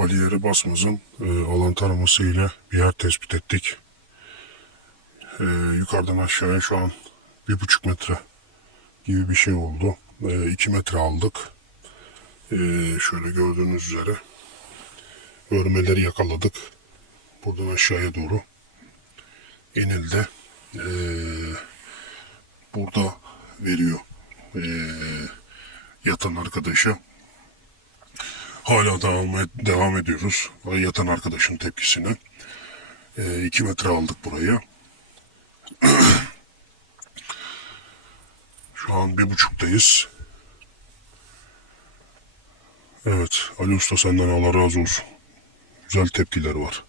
Haliyeri Basmaz'ın e, alan taraması ile bir yer tespit ettik. E, yukarıdan aşağıya şu an bir buçuk metre gibi bir şey oldu. E, iki metre aldık. E, şöyle gördüğünüz üzere örmeleri yakaladık. Buradan aşağıya doğru inildi. E, burada veriyor e, yatan arkadaşı. Hala da almaya devam ediyoruz. Yatan arkadaşın tepkisine. 2 metre aldık buraya. Şu an bir buçuktayız. Evet Ali Usta senden Allah razı olsun. Güzel tepkiler var.